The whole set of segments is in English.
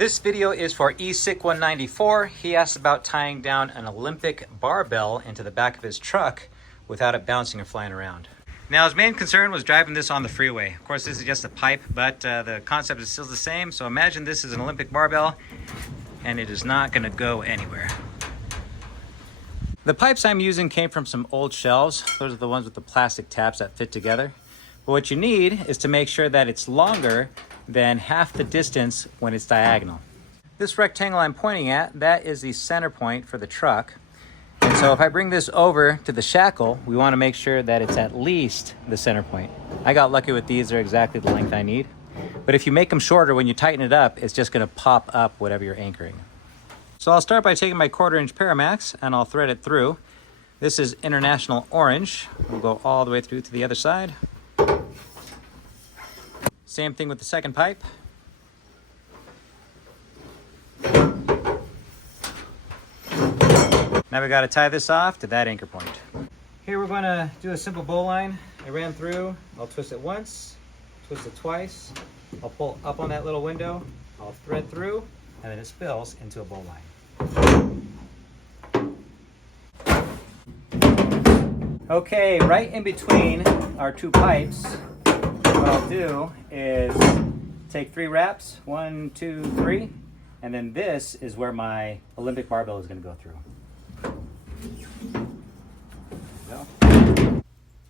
This video is for eSick194. He asked about tying down an Olympic barbell into the back of his truck without it bouncing or flying around. Now his main concern was driving this on the freeway. Of course, this is just a pipe, but the concept is still the same. So imagine this is an Olympic barbell and it is not gonna go anywhere. The pipes I'm using came from some old shelves. Those are the ones with the plastic tabs that fit together. But what you need is to make sure that it's longer than half the distance when it's diagonal. This rectangle I'm pointing at, that is the center point for the truck. And so if I bring this over to the shackle, we want to make sure that it's at least the center point. I got lucky with these, they're exactly the length I need. But if you make them shorter, when you tighten it up, it's just going to pop up whatever you're anchoring. So I'll start by taking my 1/4 inch Paramax and I'll thread it through. This is International Orange. We'll go all the way through to the other side. Same thing with the second pipe. Now we got to tie this off to that anchor point. Here we're going to do a simple bowline. I ran through, I'll twist it once, twist it twice, I'll pull up on that little window, I'll thread through, and then it spills into a bowline. Okay, right in between our two pipes, what I'll do is take 3 wraps, 1, 2, 3, and then this is where my Olympic barbell is going to go through.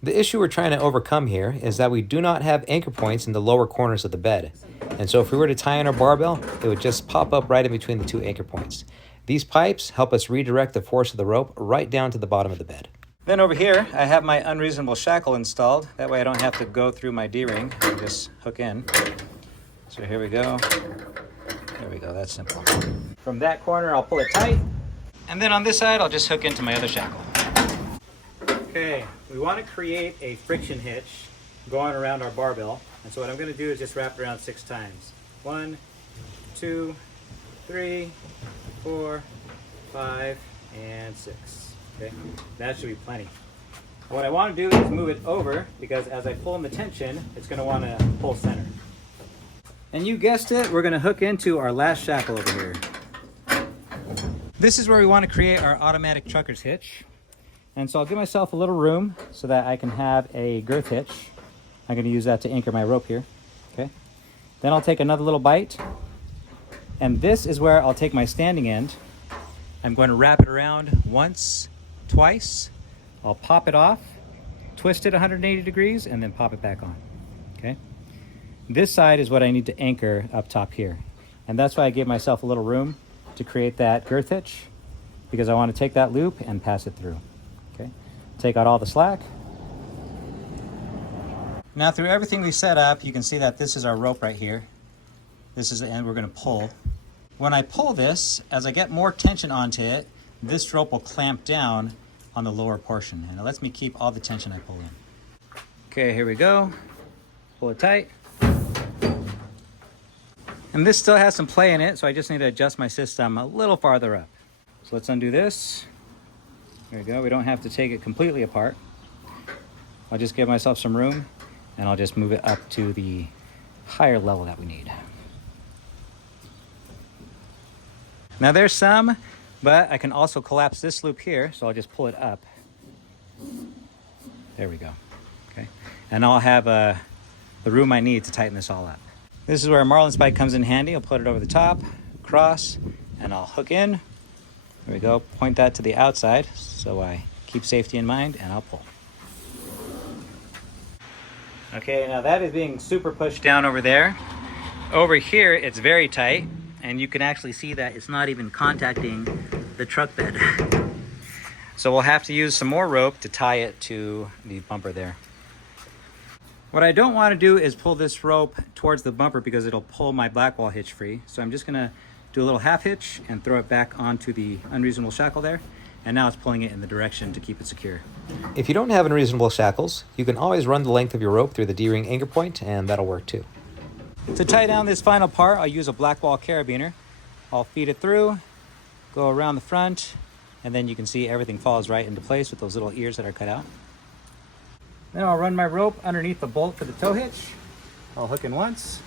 The issue we're trying to overcome here is that we do not have anchor points in the lower corners of the bed. And so if we were to tie in our barbell, it would just pop up right in between the 2 anchor points. These pipes help us redirect the force of the rope right down to the bottom of the bed. Then over here, I have my Unreasonable shackle installed. That way I don't have to go through my D-ring. I just hook in. So here we go. There we go, that's simple. From that corner, I'll pull it tight. And then on this side, I'll just hook into my other shackle. Okay, we want to create a friction hitch going around our barbell. And so what I'm going to do is just wrap it around 6 times. 1, 2, 3, 4, 5, and 6. Okay, that should be plenty. What I want to do is move it over because as I pull in the tension, it's going to want to pull center. And you guessed it, we're going to hook into our last shackle over here. This is where we want to create our automatic trucker's hitch. And so I'll give myself a little room so that I can have a girth hitch. I'm going to use that to anchor my rope here. Okay. Then I'll take another little bite. And this is where I'll take my standing end. I'm going to wrap it around once, twice. I'll pop it off, twist it 180 degrees, and then pop it back on. Okay. This side is what I need to anchor up top here. And that's why I gave myself a little room to create that girth hitch, because I want to take that loop and pass it through. Okay. Take out all the slack. Now through everything we set up, you can see that this is our rope right here. This is the end we're going to pull. When I pull this, as I get more tension onto it, this rope will clamp down on the lower portion, and it lets me keep all the tension I pull in. Okay, here we go. Pull it tight. And this still has some play in it, so I just need to adjust my system a little farther up. So let's undo this. There we go. We don't have to take it completely apart. I'll just give myself some room, and I'll just move it up to the higher level that we need. Now there's some, but I can also collapse this loop here, so I'll just pull it up. There we go. Okay, and I'll have the room I need to tighten this all up. This is where a marlin spike comes in handy. I'll put it over the top, across, and I'll hook in. There we go. Point that to the outside so I keep safety in mind, and I'll pull. Okay, now that is being super pushed down over there. Over here, it's very tight, and you can actually see that it's not even contacting the truck bed. So we'll have to use some more rope to tie it to the bumper there. What I don't want to do is pull this rope towards the bumper because it'll pull my blackwall hitch free. So I'm just going to do a little half hitch and throw it back onto the Unreasonable shackle there. And now it's pulling it in the direction to keep it secure. If you don't have Unreasonable shackles, you can always run the length of your rope through the D-ring anchor point, and that'll work too. To tie down this final part, I'll use a blackwall carabiner. I'll feed it through, go around the front, and then you can see everything falls right into place with those little ears that are cut out. Then I'll run my rope underneath the bolt for the tow hitch. I'll hook in once,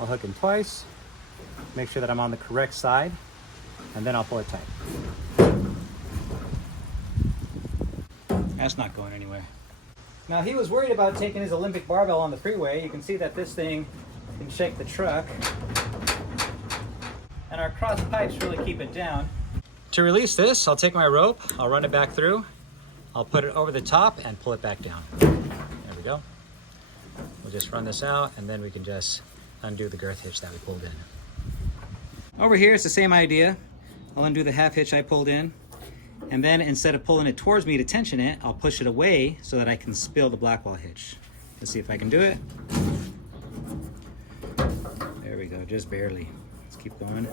I'll hook in twice, make sure that I'm on the correct side, and then I'll pull it tight. That's not going anywhere. Now he was worried about taking his Olympic barbell on the freeway. You can see that this thing can shake the truck. And our cross pipes really keep it down. To release this, I'll take my rope, I'll run it back through, I'll put it over the top and pull it back down. There we go. We'll just run this out and then we can just undo the girth hitch that we pulled in. Over here, it's the same idea. I'll undo the half hitch I pulled in. And then instead of pulling it towards me to tension it, I'll push it away so that I can spill the blackwall hitch. Let's see if I can do it. There we go, just barely. Let's keep going.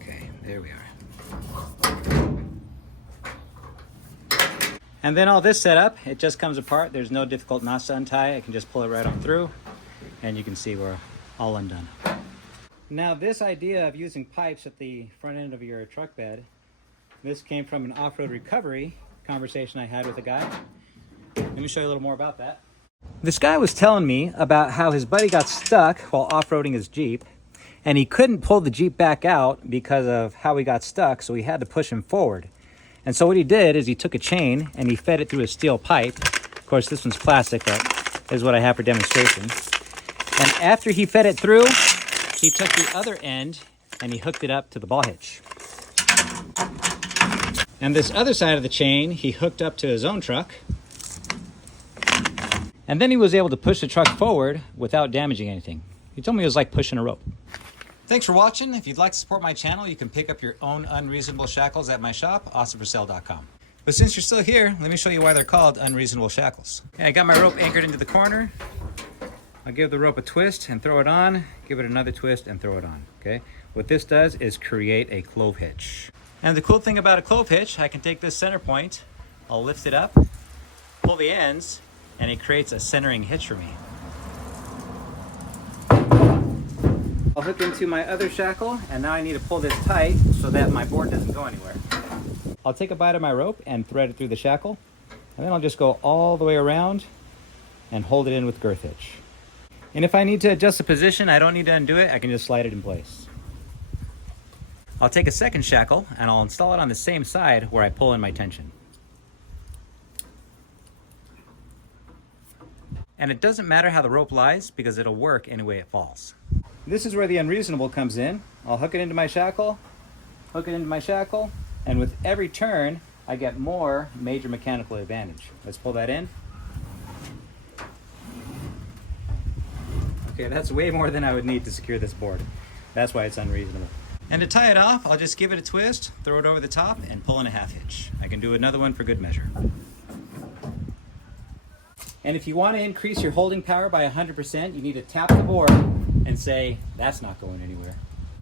Okay, there we are. And then all this setup, it just comes apart. There's no difficult knots to untie. I can just pull it right on through and you can see we're all undone. Now this idea of using pipes at the front end of your truck bed, this came from an off-road recovery conversation I had with a guy. Let me show you a little more about that. This guy was telling me about how his buddy got stuck while off-roading his Jeep, and he couldn't pull the Jeep back out because of how he got stuck, so he had to push him forward. And so what he did is he took a chain and he fed it through a steel pipe. Of course, this one's plastic, but this is what I have for demonstration. And after he fed it through, he took the other end and he hooked it up to the ball hitch. And this other side of the chain, he hooked up to his own truck. And then he was able to push the truck forward without damaging anything. He told me it was like pushing a rope. Thanks for watching. If you'd like to support my channel, you can pick up your own Unreasonable shackles at my shop, awesomeforsale.com. But since you're still here, let me show you why they're called Unreasonable shackles. Okay, I got my rope anchored into the corner. I'll give the rope a twist and throw it on, give it another twist and throw it on, okay? What this does is create a clove hitch. And the cool thing about a clove hitch, I can take this center point, I'll lift it up, pull the ends, and it creates a centering hitch for me. I'll hook into my other shackle, and now I need to pull this tight so that my board doesn't go anywhere. I'll take a bite of my rope and thread it through the shackle, and then I'll just go all the way around and hold it in with girth hitch. And if I need to adjust the position, I don't need to undo it, I can just slide it in place. I'll take a second shackle and I'll install it on the same side where I pull in my tension. And it doesn't matter how the rope lies because it'll work any way it falls. This is where the Unreasonable comes in. I'll hook it into my shackle, hook it into my shackle, and with every turn, I get more major mechanical advantage. Let's pull that in. Okay, that's way more than I would need to secure this board. That's why it's unreasonable. And to tie it off, I'll just give it a twist, throw it over the top, and pull in a half hitch. I can do another one for good measure. And if you want to increase your holding power by 100%, you need to tap the board and say, that's not going anywhere.